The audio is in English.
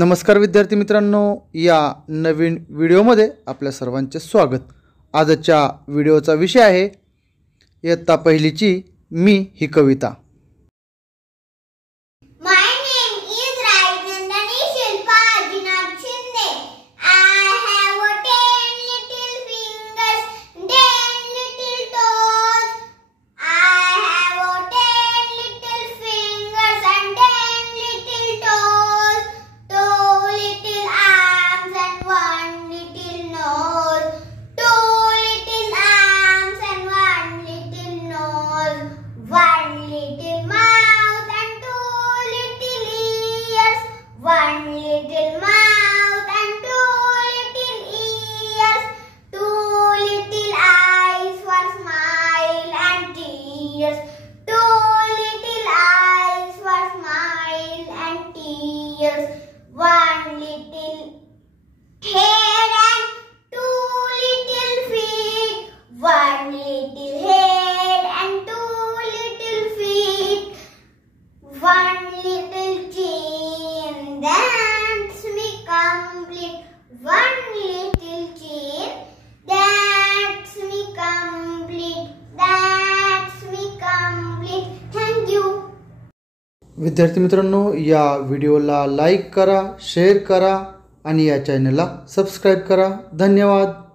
नमस्कार विद्यार्थी मित्रांनो, या नवीन व्हिडिओमध्ये आपल्या सर्वांचे स्वागत। आजच्या व्हिडिओचा विषय आहे इयत्ता पहिलीची मी ही कविता। One little mouth and two little ears, two little eyes for smile and tears, two little eyes for smile and tears, one little head and two little feet, one little head and two little feet, one little chin, that's me complete. One little chin, that's me complete. That's me complete. Thank you. विद्यार्थी मित्रांनो, या व्हिडिओला like करा, share करा आणि या चॅनलला subscribe करा। धन्यवाद।